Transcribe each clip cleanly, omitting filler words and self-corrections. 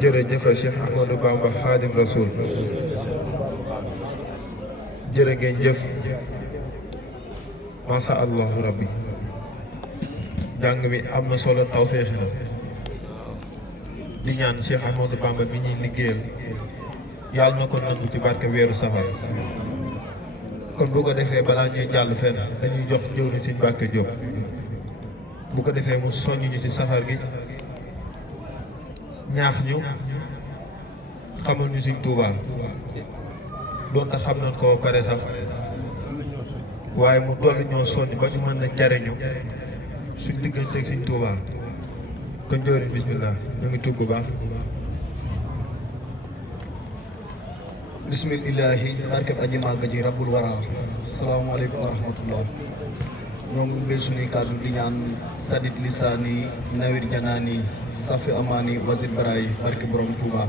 jërëjëf Cheikh Ahmadou Bamba Khadim Rasoul jërë ngeen jëf masha allahu rabbi jàng mi am na solo tawféex na di ñaan Cheikh Ahmadou Bamba bi ñuy liggéeyal yàlla na ko nangu ci barke weeru safar kon bu ko defee balaa ñuy jàll fenn dañuy jox jëwriñ Sëñ Mbàkke Jóob bu ko defee mu soññ ñu ci safar gi ñaax ñu xamal ñu Sëñ Tuubaa doonte xam nañ ko pare sax waaye mu dolli ñoo soññ ba ñu mën a jariñu suñ digganteeg Sëñ Tuubaa kon jëwriñ bismillah ñu ngi tuub bu baax. bismillahi barkeb aji màgg ji rabbul wara salaamaaleykum wa rahmatullah ñoo ngi ubbee suñuy kàddu di ñaan sadid lisaani nawir janaani safi amaani wasit barayi barke borom Touba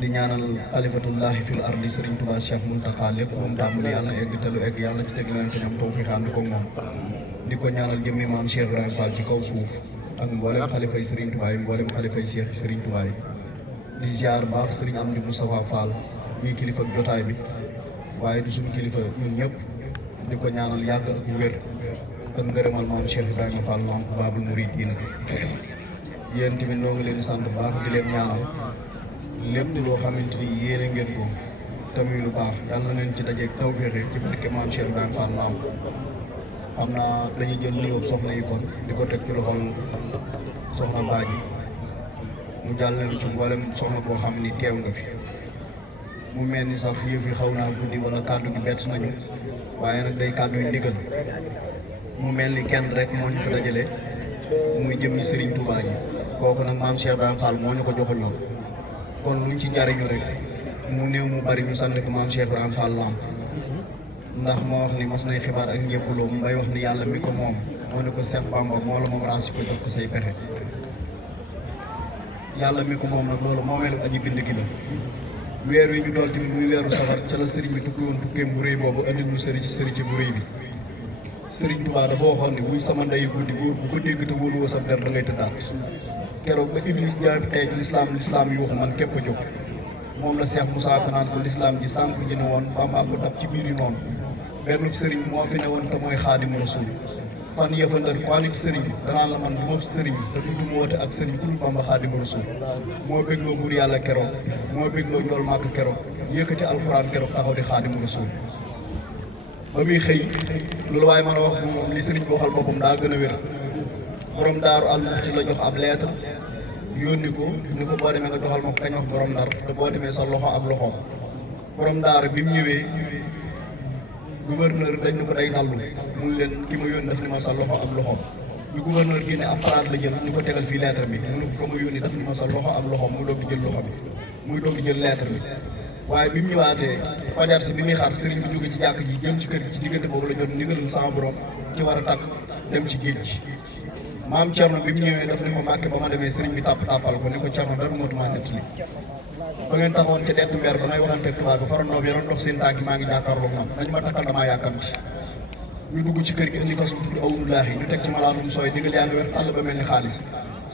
di ñaanal xalifatullahi fil ardi Serigne Touba Cheikh Mountakha lépp moom tàmbali yàlla na egg te lu egg yàlla na ci teg leen te ñoom tawfiix ànd ko moom di ko ñaanal jëmmi maam Cheikh Ibrahima Fall ci kaw suuf ak mboolem xalifay Serigne Touba yi mboolem xalifay Cheikh Serigne Touba yi di ziar baax Serigne Amdi Moustapha Fall mii kilifa ak jotaay bi waaye du suñu kilifa ñun ñëpp di ko ñaanal yàgg ak wér ak ngërëmal maam Cheikh Ibrahima Fall Lamp Baabul Muridiin yéen tamit noo ngi leen di sant bu baax di leen ñaanal lépp loo xamante ni yéene ngeen ko tamit lu baax yàlla na leen ci dajeeg tawféexe ci barke maam Cheikh Ibrahima Fall Lamp xam naa dañuy jël nuyoo soxna yi kon di ko teg ci loxol soxna Baaji mu jàll leen ci mboolem soxna boo xam ni teew nga fi. mu mel ni sax yëf yi xaw naa guddi wala kàddu gi bett nañu waaye nag day kàddu yu ndigal mu mel ni kenn rek moo ñu fi dajale muy jëmmi Serigne Touba ji kooku nag maam Cheikh Ibrahima Fall moo ñu ko joxoñoon kon luñ ci jariñu rek mu néew mu bari ñu sant ko maam Cheikh Ibrahima Fall Lamp ndax moo wax ni mas nay xibaar ak njëppaloo mu bay wax ni yàlla mi ko moom moo ne ko Cheikh Bamba moo la moom raasi ko jox ko say pexe yàlla mi ko moom nag loolu moo mel aji bind gi la weer wi ñu toll tamit muy weeru safar ca la sëriñ bi tukki woon tukkeem bu rëy boobu andil ñu sëriñ ci bu rëy bi sëriñ Tuubaa dafa waxoon ne buy sama ndeyu guddi góor bu ko dégg te wóoluwoo sa der da ngay tëddaat keroog ba Iblis jaay xeej lislaam yuuxu man képp a jóg moom la Cheikh Moussa Ka naan ko lislaam ji sànq ji ne woon Bamba ko dab ci biir yi noonu benn sëriñ moo fi ne woon te mooy Xaadimu Rasuul fan yëfandar kwaanik sëriñ danaan la man du ma sëriñ te dutum woote ak sëriñ ku dul Bamba Xaadimu Rasuul moo bégloo buur yàlla keroog moo bégloo njool màkk keroog yëkkati alxuraan keroog taxaw di Xaadimu Rasuul ba muy xëy loolu waaye mën a wax moom li sëriñ bi waxal boppam daa gën a wér borom daaru Almuxti la jox ab lettre yónni ko ni ko boo demee nga joxal ma ko kañ wax borom ndar te boo demee sa loxo ak loxoom borom daar bi mu ñëwee gouverneur dañ ne ko day dallu mun leen ki ma yónni daf ni ma sa loxo ak loxoom bi gouverneur génne ab palaat la jël ni ko tegal fii lettre bi mu ne ko ma yónni daf ni ma sa loxo ak loxoom muy doog di jël loxo bi muy doog di jël lettre bi waaye bi mu ñëwaatee fajar si bi muy xaar sëriñ bi jóge ci jàkk ji jëm ci kër gi ci diggante boobu la jot ndigalul sama borom ci war a takk dem ci géej gi maam Cerno bi mu ñëwee daf ni ko Mbàkke ba ma demee sëriñ bi tàppal ko ni ko Cerno dara mootuma nettali ba ngeen taxawoon ca dett mber ba ngay waxanteeg tubaab bi farandoo bi doon dox seen tànk maa ngi jàkkaarloog moom nañu ma takkal damaa yàkkamti ñu dugg ci kër gi indi fas bu tudd awnullaahi ñu teg ci malaanum sooy digal yaa ngi wex àll ba mel ni xaalis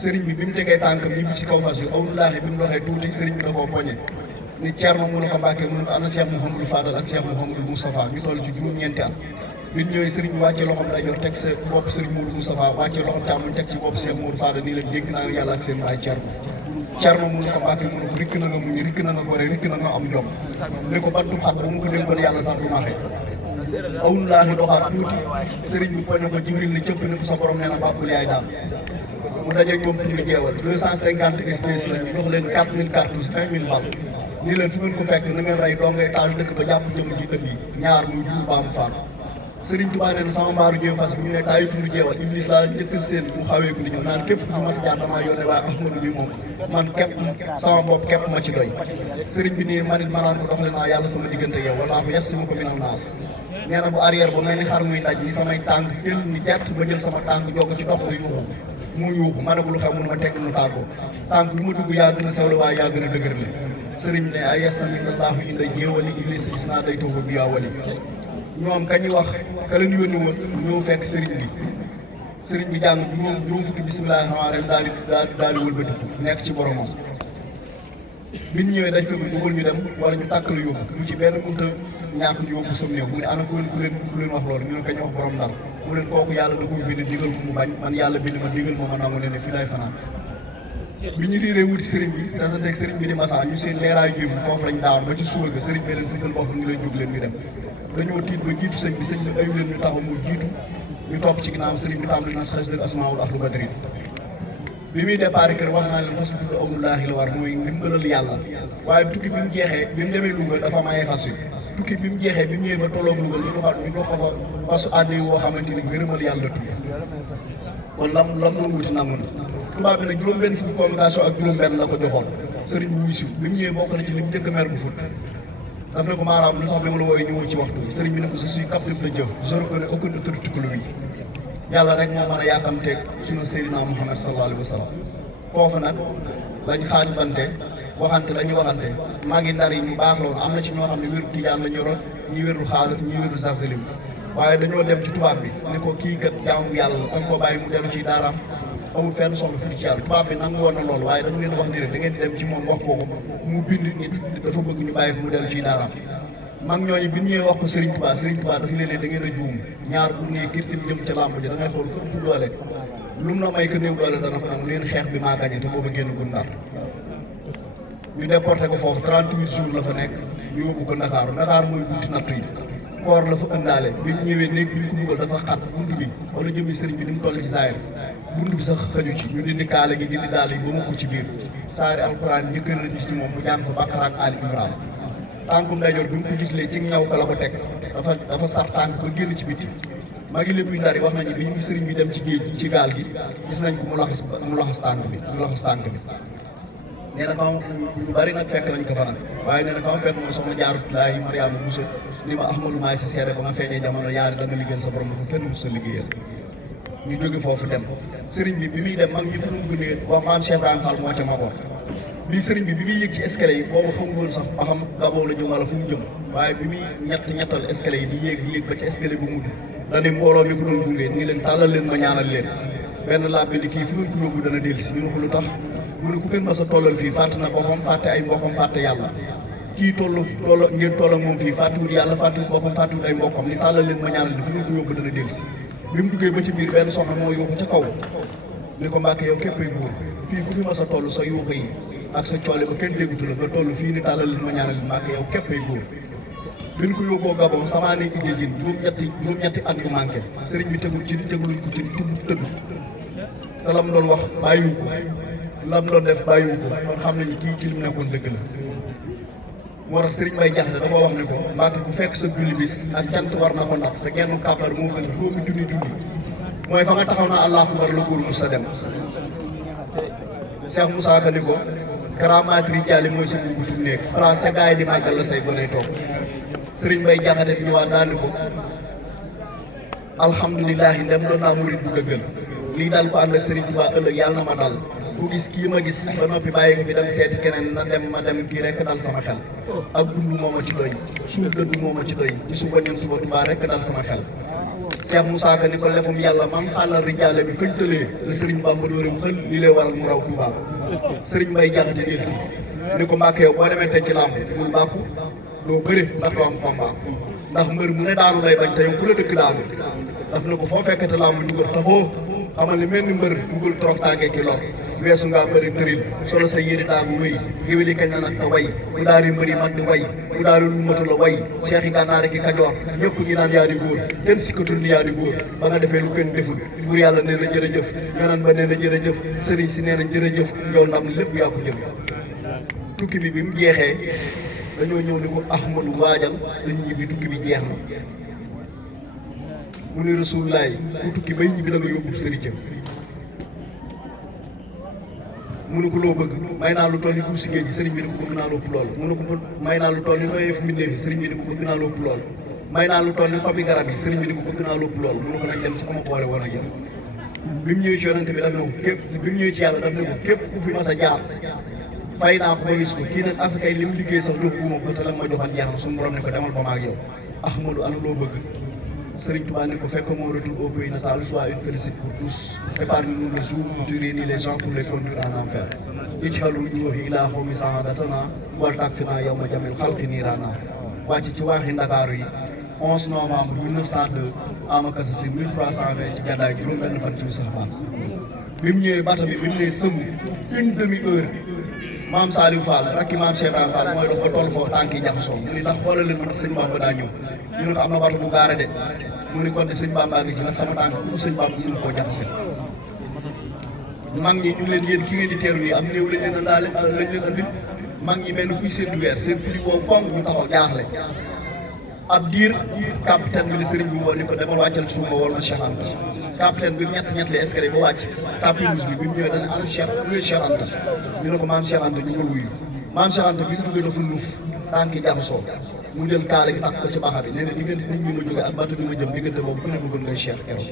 sëriñ bi mu tegee tànkam ñibbi ci kaw fas yi awnullaahi bi mu doxee tuuti sëriñ bi da koo poñe ni Cerno mu ne ko Mbàkke mu ne ko ana Cheikh Mouhamadou Fadal ak Cheikh Mouhamadou Moustapha ñu toll ci juróom-ñeenti at bi ñu ñëwee sëriñ bi wàccee loxoom ndeyjoor teg sa bopp sëriñ Moudou Moustapha wàccee loxoom càmmoñ teg ci bopp Cheikh Mouhamadou Fadal nii leen dégg naa yàlla ak seen baay Cerno mu ne ko Mbàkke mu ne ko rikk na nga muñ rikk na nga gore rikk na nga am jom ne ko bantu xat ba mu ko dénkoon yàlla sax du maxe awnullaahi doxaat tuuti sëriñ bi poñe ko Jibril ne cëpp ne ko sa borom nee na bàkkul yaay daal mu dajeeg moom pour ñu jeewal 250 espèces la ñu jox leen 4000 cartouches 20000 balles nii leen fi ngeen ko fekk na ngeen rey doo ngay taal dëkk ba jàpp jëm ji ëpp yi ñaar muy jur baamu faatu Sëriñ Tuubaa nee na sama mbaaru jéem fas bi mu ne taayu tund jeewal Iblis laa njëkk seen mu xawee ko di ñëw naan képp ku fi mas jaar damaa yónnee waaye Ahmadu bi moom man képp sama bopp képp ma ci doy sëriñ bi nii man it ma naan ko doxale naa yàlla sama diggante yow wala ko yax si ma ko minal naas nee na bu arrière ba mel ni xar muy daj ni samay tànk jël ni jett ba jël sama tànk jog ci dox ba yuuxu mu yuuxu ma ne ko lu xew mun ma tegg nu tàggoo tànk yu ma dugg yaa gën a sewle waaye yaa gën a dëgër li sëriñ ne ay yasamilallaahu inda jéewali Iblis gis naa day toofa bi yaa wali ñoom kañuy wax ka leen yónni woon ñëw fekk sëriñ bi jàng juróom fukki bismillaahi rahmaani rahiim daal di wëlbatiku nekk ci boromam biñ ñëwee dañ fekk dugal ñu dem wala ñu tàkk la yóbbu ñu ci benn mënta ñàkk ñu yóbbu sam néew mu ne ana ku leen wax loolu ñu ne kañ wax borom Ndar mu leen kooku yàlla da koy bind digal ko mu bañ man yàlla bind ma digal ma nangu ne fii lay fanaan bi ñu riiree wuti sëriñ bi tasanteeg sëriñ bi di massa ñu seen leeraayu jéem bi foofu lañ daawoon ba ci suba ga sëriñ bi leen fëggal bopp ñu leen jóg leen ñu dem dañoo tiit ba jiitu sëñ bi ayu leen ñu taxaw mu jiitu ñu topp ci ginnaaw sëriñ bi tàmbali na xas dëgg asmaawul ahlu badrin bi muy départ kër wax naa leen fas tudd amulaahi la war mooy ndimbalal yàlla waaye tukki bi mu jeexee bi mu demee Louga dafa mayee fas yi tukki bi mu jeexee bi mu ñëwee ba tolloog Louga ñu dox ko fa fasu àddi woo xamante ni ngërëmal yàlla tudd kon lam doon wuti nangu na tubaab bi nag juróom-benn fukki convocation ak juróom-benn la ko joxoon sëriñ bi wuy si bi mu ñëwee bokk na ci li mu njëkk mer bu fut daf ne ko maanaam lu tax bi ma la wooyee ñëwoo ci waxtu sëriñ bi ne ko je suis captif de Dieu je reconnais aucune autorité que lui yàlla rek moo mën a yàkkamteeg sunu Seydina Muhammad sallallahu alayhi wa sallam foofu nag lañ xaaj bante waxante la ñuy waxante maa ngi ndar yi ñu baax loolu am na ci ñoo xam ne wéru tijaan la ñu yoroon ñii wéru xaadir ñii wéru zaselim waaye dañoo dem ci tubaab bi ni ko kii kat jaamu yàlla la dañ ko bàyyi mu dellu ci daaraam amul fenn soxla fi ci yàlla tubaab bi nangu woon na loolu waaye dafa leen wax ni rek da ngeen di dem ci moom wax kooku mu bind nit dafa bëgg ñu bàyyi ko mu dellu ci daaraam mag ñooñu bi ñu ñëwee wax ko Serigne Touba dafa leen ne da ngeen a juum ñaar bu nee kirtin jëm ca làmb ji da ngay xool ko ëpp doole lu mu la may ko néew doole dana ko nangu leen xeex bi maa gañe te booba génn gu Ndar ñu déporté ko foofu 38 jours la fa nekk ñu yóbbu ko Ndakaaru mooy bunti nattu yi koor la fa ëndaale bi ñu ñëwee néeg bi ñu ko dugal dafa xat bunt bi wala jëmmi sëriñ bi ni mu toll ci saayir bunt bi sax xëju ci ñu dindi kaale gi dindi daal yi ba mu ko ci biir saari alxuraan njëkkër la ci moom mu jàng fa Baqara ak Ali Imran tànkum ndeyjoor bi mu ko jiitlee ci ñaw ka la ko teg dafa sar tànk ba génn ci bitti maa ngi lépp yu ndar yi wax nañu bi ñu sëriñ bi dem ci géej gi ci gaal gi gis nañ ko mu laxas tànk bi nee na ba ñu bari nag fekk nañ ko fa nag waaye nee na ba ma fekk moom soxna Jaaratullaahi Mariama Bousso ni ma Ahmadou maay sa seede ba nga feeñee jamono yaari da nga liggéeyal sa borom ko kenn mos sa liggéeyal ñu jóge foofu dem sëriñ bi muy dem mag ñi ko doon gënee wax maam Cheikh Ibrahima Fall moo ca magoon bii sëriñ bi muy yëg ci escalier yi boobu xamul woon sax ba xam Gabon la jëm wala fu mu jëm waaye bi muy ñettal escalier yi di yéeg ba ci escalier bu mujj dañu mbooloo mi ko doon gunge ni leen tàllal leen ma ñaanal leen benn làbbe ni kii fu ngeen ko yóbbu dana dellu si ñu ne ko lu tax mu ne ku ngeen mas a tollal fii fàtte na boppam fàtte ay mbokkam fàtte yàlla kii ngeen toll ak moom fii fàttewut yàlla fàttewut boppam fàttewut ay mbokkam ni tàllal leen ma ñaanal leen fu ngeen ko yóbbu dana dellu si bi mu duggee ba ci biir benn soxna moo yuuxu ca kaw ni ko Mbàkke yow képp ay góor fii ku fi mas a toll sa yuuxu yi ak sa coole ba kenn déggutu la nga toll fii ni tàllal leen ma ñaanal leen Mbàkke yow képp ay góor bi ñu ko yóbboo Gabon sama ne ijee jin juróom-ñetti at yu manqué sëriñ bi tegul ci teguluñ ko ci tibb tëdd te la mu doon wax bàyyiwu ko la mu doon def bàyyiwu ko kon xam nañu kii ci li mu nekkoon dëgg la moo tax sëriñ Bay Jaxate dafa wax ne ko Mbàkke ku fekk sa julli bis ak cant war na ko ndax sa genn kàbbar moo gën juróomi junni mooy fa nga taxaw naa Allaahu akbar la góor Moussa dem Cheikh Moussa Ka ni ko karamaat rijaali mooy sa bugg fi nekk place sa gaay di màggal la say goney toog sëriñ Bay Jaxate bi ñëwaat daal ni ko alhamdulilahi ndem doon naa murit bu dëggal lii dal ko ànd ak sëriñ Tuubaa ëllëg yàlla na ma dal ku gis kii ma gis ba noppi bàyyi ko fi dem seeti keneen na dem ma dem kii rekk dal sama xel ak dund moo ma ci doy suuf dëddu moo ma ci doy di su bañoon suba Tuubaa rekk dal sama xel Cheikh Moussa Ka ni ko lefum yàlla mam xàllal rijaale mi fañ tëlee la sëriñ Bamba dóore mu xël lii lay waral mu raw Tuubaa sëriñ Bay Jaxate del si ni ko Mbàkke yow boo demee tey ci làmb bul bàkku doo bëri ndax doo am combat ndax mbër mu ne daanu lay bañ te yow ku la dëkk daanu daf na ko foo fekkete làmb dugal taxoo xamal ni mel ni mbër dugal trop tàngee ki lor weesu ngaa bëri tëril solo sa yëri daagu wéy géwél yi kañ la nag te way bu daari mbëri mag di way bu daari lu matu la way Cheikh yi Gànnaar ki Kajoor ñëpp ngi naan yaa di góor kenn sikkatul ni yaa di góor ba nga defee lu kenn deful buur yàlla nee na jërëjëf yonan ba nee na jërëjëf sëriñ si nee na jërëjëf yow ndam lépp yaa ko jël tukki bi mu jeexee dañoo ñëw ni ko Ahmadu waajal dañu ñibbi tukki bi jeex na mu ne Rasulullaay ku tukki bay ñibbi da nga yóbbu sëriñ mu ne ko loo bëgg may naa lu toll ni duusi géej gi sëriñ bi ni ko bëgg naa lu ëpp lool mu ne ko may naa lu toll ni nooyeef mbindéef yi sëriñ bi ni ko bëgg naa lu ëpp lool may naa lu toll ni xobi garab yi sëriñ bi ni ko bëgg naa lu ëpp lool mu ne ko nañ dem ci ama boole woon ak yow bi mu ñëwee ci yonente bi daf ne ko képp bi mu ñëwee ci yàlla daf ne ko képp ku fi mas a jaar fay naa ko ba gis ko kii nag asakay li mu liggéey sax yóbbuwuma ko te la ma joxal jeex na suñu borom ne ko demal ba ma ak yow Ahmadu ana loo bëgg Serigne Touba ne ko fekk mon retour au pays natal soit une félicité pour tous. Épargne-nous le jour où tu réunis les gens pour les conduire en enfer. ij'alhu wujuhi ila qawmi sa'adatana wal takfina yawma jamil khalqi nirana. wàcc ci waaxi Ndakaaru yi 11 novembre 1902 amaka sa si 1320 ci gàddaay juróom benn fan ci Saxbaan. bi mu ñëwee bata bi mu nee sëmm une demi-heure maam Saliou Fall rakki maam Cheikh Ibrahima Fall mooy dox ba toll foofu tànk yi jaxasoo mu ni ndax xoolal leen ma ndax sëñ Bamba daa ñëw ñu ne ko am na bato bu gaare de mu ni kon de sëñ Bamba ngi ci ndax sama tànk fu sëñ Bamba mënu koo jaxase. mag ñi ñu ngi leen yéen ki ngeen di teeru nii am néew lañ leen andaale lañ leen andil mag ñi mel ni kuy seen weer seen prix boobu koŋ ñu taxaw jaaxle ab diir capitaine bi la sëriñ bi woo ni ko demal wàccal suuma wala ma Cheikh Anta capitaine bi ñett la escalier ba wàcc tapis rouge bi mu ñëwee dañ ana Cheikh Anta ñu ne ko maam Cheikh Anta ñu ko wuyu maam Cheikh Anta bi ñu duggee dafa luuf tànk yi jaxasoo mu jël kaala gi takk ko ci baxa bi nee na diggante nit ñi ma jógee ak bato bi ma jëm diggante boobu ku ne bëggoon ngay Cheikh keroog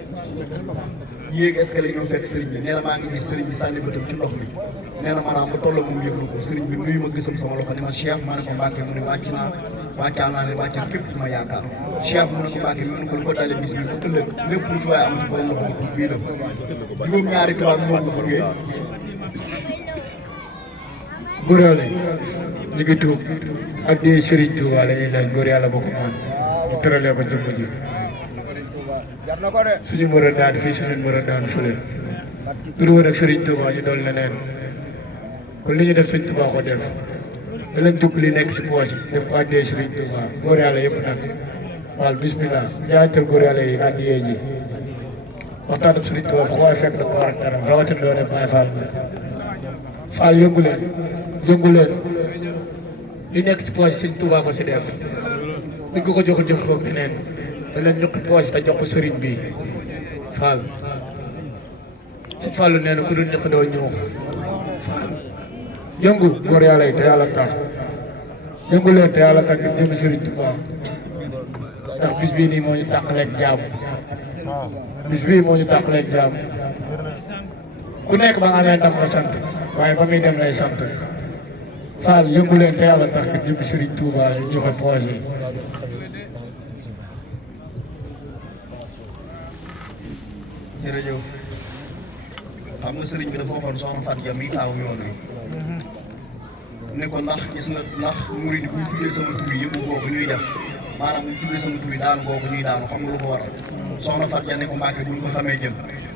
yéeg escalier ñoo fekk sëriñ bi nee na maa ngi gis sëriñ bi sànni bëtam ci ndox mi nee na maanaam ba tolloo moom yëglu ko sëriñ bi nuyu ma gisam sama loxo ni ma Cheikh ma ne ko Mbàkke mu ne wàcc naa wàccaa naa ne wàccal képp ku ma yaakaar Cheikh mu ne ko Mbàkke mu ne ko lu ko dalee bis bi ba ëllëg lépp lu fi waaye am ci borom loxo bi bii dem juróom-ñaari tubaab moo ko bëggee góorale ñu ngi tuub ak di Serigne Touba la ñuy laaj góor yàlla bokk naan ñu tëralee ko jëmm ji suñu mën a daan fii suñu mën a daan fële lu woon ak Serigne Touba ñu doon leneen kon li ñu def Serigne Touba ko def da lañ dugg li nekk si poos yi def ko addee Serigne Touba góor yàlla yëpp nag waal bismillah jaayantal góor yàlla yi addiyee ji waxtaan ak Serigne Touba fu ko waay fekk da ko war a taram rawatina doo ne Baye Fall Fall yëngu leen li nekk ci poos yi Serigne Touba ko si def buñ ko joxul jox ko keneen da leen ñuqi poos te jox ko Serigne bi Fall Serigne Fallu nee na ku dul ñuq doo ñuux Fall yëngu góor yàlla yi te yàlla tax yëngu leen te yàlla tax ngir jëm Serigne Touba ndax bis bii nii moo ñu tàqaleeg jaam bis bii moo ñu tàqaleeg jaam ku nekk ba nga amee ndam nga sant waaye ba muy dem lay sant Fall yëngu leen te yàlla tax ngir jëm Serigne Touba ñu joxe poos yi jërëjëf xam nga sëriñ bi dafa waxoon soxna Fatou Dia mi taaw yoon wi ne ko ndax gis nga ndax murid bu ñu tuddee sama tur yi yëngu googu ñuy def maanaam bu ñu tuddee sama tur yi daanu googu ñuy daanu xam nga lu ko waral soxna Fatou Dia ne ko Mbàkke buñ ko xamee jëm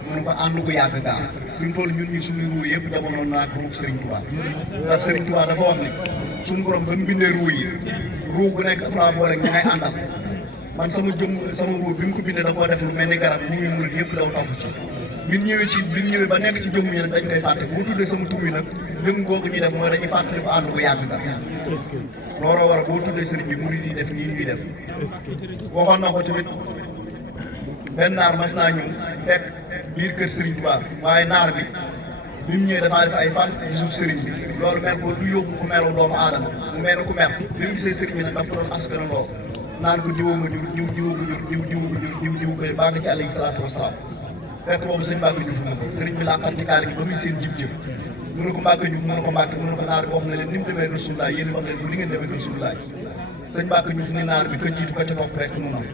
mu ne ko ànd ko yàgg gaa buñ toll ñun ñi suñu ruu yëpp jamonoon naag ruug Serigne Touba ndax Serigne Touba dafa wax ni suñu borom ba mu bindee ruu yi ruu gu nekk dafa laa boole ña ngay àndal man sama ruu bi mu ko bindee da koo def lu mel ni garab ruu yi murid yëpp daw tafu ci bi ñëwee ba nekk ci jëmm yi nag dañ koy fàtte boo tuddee sama tur yi nag yëngu googu ñuy def mooy dañuy fàttali ko ànd ko yàgg ga looloo war a boo tuddee sëriñ bi murid yi def nii ñuy def waxoon na ko tamit benn naar mas naa ñëw fekk biir kër sëriñ Tuubaa waaye naar bi bi mu ñëwee dafaa def ay fan gisul sëriñ bi loolu mel ko du yóbbu ku melu doomu aadama mu mel ku mer bi mu gisee sëriñ bi nag daf ko doon askanaloo naan ko diwoo nga jur diwoo nga jur koy baa nga ci alayhi salaatu wasalaam fekk boobu sëñ Mbàkke Juuf na sëriñ bi làqal ci kaar gi ba muy seen jib mu ne ko Mbàkke Juuf mu ne ko Mbàkke mu ne ko naar bi wax na leen ni mu demee Rasulullah yéen wax leen ko ni ngeen demee Rasulullah sëñ Mbàkke Juuf ni naar bi ka jiitu ka ca topp rek mu nam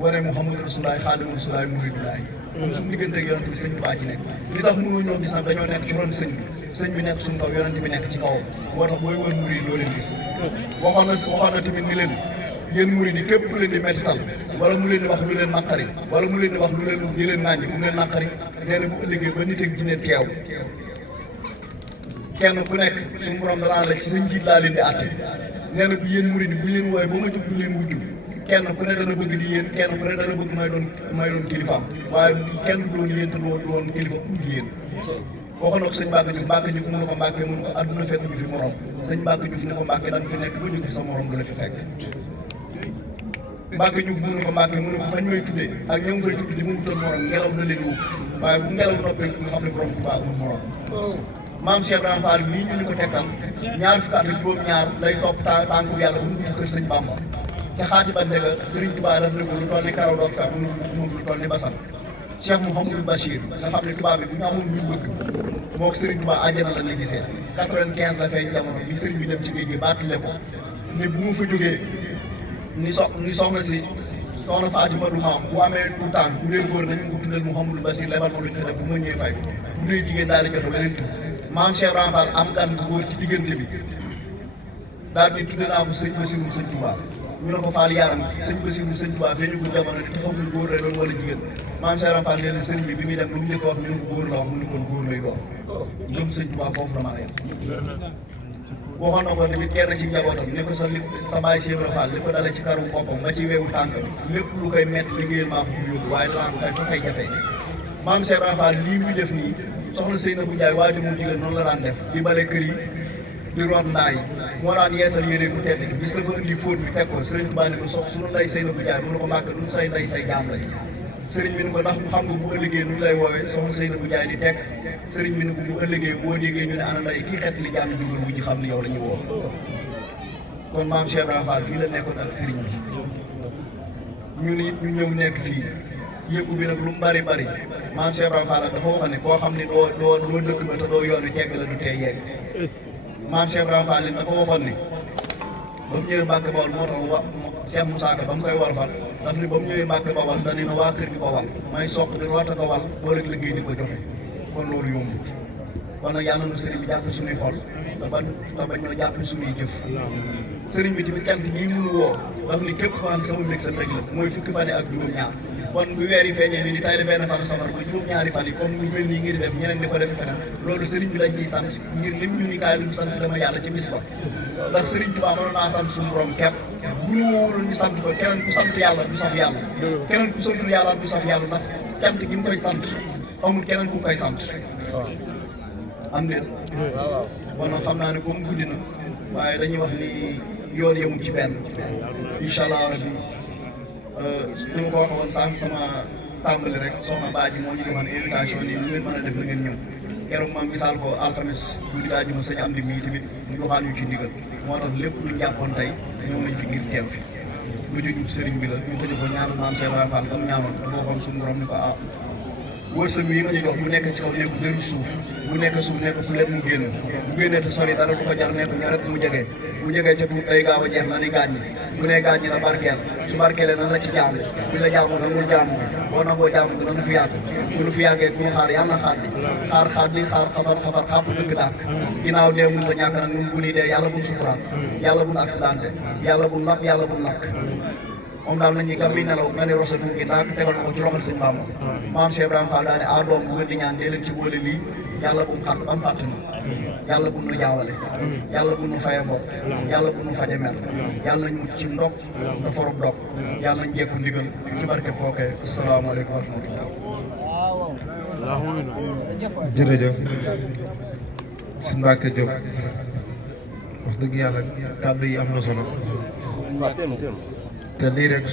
wane Muhammadu Rasulullah Xaadimu Rasulullah muridullaah moom suñu diggante ak yonent bi sëñ Tuubaa ci nekk li tax mënoo ñoo gis nag dañoo nekk ci ron sëñ bi nekk suñu kaw yonent bi nekk ci kawam moo tax booy wër murid doo leen gis waxoon na tamit ni leen yéen murid yi képp ku leen di mettital wala mu leen di wax lu leen naqari wala mu leen di wax lu leen di leen ŋàññi bu mu leen naqari nee na bu ëllëgee ba nit ak jinne teew kenn ku nekk suñu borom danaa la ci sa njiit laa leen di àtte nee na bu yéen murid yi bu leen wooye ba ma jóg du leen wujju kenn ku ne dana bëgg di yéen kenn ku ne dana bëgg may doon kilifaam waaye kenn du doon yéen te doon kilifa pour yéen waxoon na ko sëñ Mbàkke Juuf mu ne ko Mbàkke mu ne ko àdduna fekk ñu fi morom sëñ Mbàkke Juuf ne ko Mbàkke da nga fi nekk ba jóg fi sa morom du la fi fekk Mbàkke Juuf mu ne ko Mbàkke mu ne ko fañ may tuddee ak ñoom fay tudd di mu wutal morom ngelaw na leen wut waaye bu ngelaw noppee nga xam ne borom Tuubaa amul morom maam Cheikh Ibrahima Fall mii ñu ko tekkal ñaar fukki at ak juróom-ñaar lay topp tànku yàlla bu mu dugg kër sëñ Bamba ca xaati ba ndega Serigne Touba daf ne ko lu toll ni karaw doog fekk mu lu toll ni basan Cheikh Mouhamadou Bachir nga xam ne tubaab bi bu ñu amul luñ bëgg moo ko Serigne Touba àjjana la ne gisee 95 la feeñ jamono bi Serigne bi dem ci géej gi baatule ko ne bu mu fa jógee ni soxna si soxna Fatima du maam bu amee tout temps bu dee góor nañu ko tuddal Mouhamadou Bassir lebal ma luñ ko def bu ma ñëwee fay bu dee jigéen daal di joxe beneen tur maam Cheikh Ibrahima Fall am gan bu góor ci diggante bi daal di tudde naa ko sëñ Bassirou sëñ Touba ñu ne ko Fall yaram sëñ Bassirou sëñ Touba feeñu ko jamono di taxawul góor lay doon wala jigéen maam Cheikh Ibrahima Fall nee na sëriñ bi muy dem lu mu njëkk wax ñu ne ko góor la wax mu ne kon góor lay doon ngëm sëñ Touba foofu la maa yem waxoon na ko tamit kenn ci njabootam ne ko sa baay Cheikh Ibrahima Fall li ko dalee ci karu boppam ba ci weewu tànk bi lépp lu koy metti liggéeyal maa ko bu yóbbu waaye danaa ko fay fa fay jafe maam Cheikh Ibrahima Fall lii muy def nii soxna Seynabou Ndiaye waajur mu jigéen noonu la daan def di bale kër yi di root ndaay moo daan yeesal yére ku tedd ki bis dafa indi fóot bi teg ko Sëriñ Tuubaa ne ko suñu nday Seynabou Ndiaye mu ne ko màgg duñ say nday say jaam la sëriñ bi ni ko ndax xam nga bu ëllëgee nu lay woowee soxna Seynabou Ndiaye di teg sëriñ bi ni ko bu ëllëgee boo déggee ñu ne ana nday kii xet li jàmm jugal wu ji xam ne yow la ñu woo kon maam Cheikh Ibrahima Fall fii la nekkoon ak sëriñ bi ñun it ñu ñëw nekk fii yëpp bi nag lu mu bari bari maam Cheikh Ibrahima Fall dafa wax ne koo xam ne doo dëkk ba te doo yoon wi tegg la du tee yegg maam Cheikh Ibrahima Fall dafa waxoon ne ba mu ñëwee Mbàkke Bawol moo tax Cheikh Moussa Ka ba mu koy wolfal daf ni ba mu ñëwee Mbàkke Bawol dañu ne waa kër gi ko wal may soq di roota ko wal boo rek liggéey di ko joxe kon loolu yombut kon nag yàlla na sëriñ bi jàpp suñuy xol te ba ñoo jàpp suñuy jëf sëriñ bi tamit cant ñii mënu woo daf ni képp ko xam ne sama mbég sa mbég la mooy fukki fan ak juróom-ñaar kon bu weer yi feeñee ni tay de benn fan safar ba juróom-ñaari fan yi comme lu mel nii ngir def ñeneen di ko defe feneen loolu sëriñ bi lañ ciy sant ngir lim ñu ni kaay lu ñu sant dama yàlla ci bis ba ndax sëriñ Tuubaa mënoon naa sant suñu borom kepp bu ñu wóoroon ñu sant ko keneen ku sant yàlla du saf yàlla keneen ku santul yàlla du saf yàlla ndax cant gi mu koy sant amul keneen ku koy sant am déet kon nag xam naa ne comme guddi na waaye dañuy wax ni yoon yemul ci benn incha allah rabbi ni ma ko waxee woon sànq sama tàmbali rek soxna Baaji moo ñu defoon invitation nii ñu ngeen mën a def la ngeen ñëw keroog ma misaal ko alxames guddi daa juma sëñ am di mii tamit ñu joxaan ñu ci ndigal moo tax lépp luñ jàppoon tey ñëw nañ fi ngir teew fi lu jógub sëriñ bi la ñu tëjee ko ñaanu maam Cheikh Ibrahima Fall comme ñaanoon dafa waxoon suñu borom ni ko wërsëg yi nga ñu jox bu nekk ci kaw nekk dëru suuf bu nekk suuf nekk fu leen mu génn bu génnee te sori dara du ko jar nekk ñaret mu jege bu jegee ca tuut day gaaw a jeex na ni gaañ bu nee gaañ na barkeel su barkeelee nan la ci jaamu bu la jaamu nangul jaamu boo nangoo jaamu gi nanu fi yàgg bu nu fi yàggee ku ñu xaar yàlla na xaar di xaar xafar xàpp dëgg dàkk ginnaaw dee mun ta ñàkk nag ñun bu ni dee yàlla buñ sukuraat yàlla buñ accidenté yàlla buñ napp yàlla buñ nakk moom daal nañu gam mi nelaw nga ne rosatu gi ndax tegal na ko ci loxol sëñ Bamba maam Cheikh Ibrahima Fall daa ne doom bu ngeen di ñaan dee leen ci boole lii yàlla bu mu xat ba mu fàtt na yàlla bu nu jaawale yàlla bu nu faye bopp yàlla bu nu faje mer yàlla nañ mucc ci ndog te forub dog yàlla nañ jekku ndigal ci barke kooke asalaamaaleykum wa rahmatullah jërëjëf si Mbacke Diop wax dëgg yàlla kàddu yi am na solo te lii rek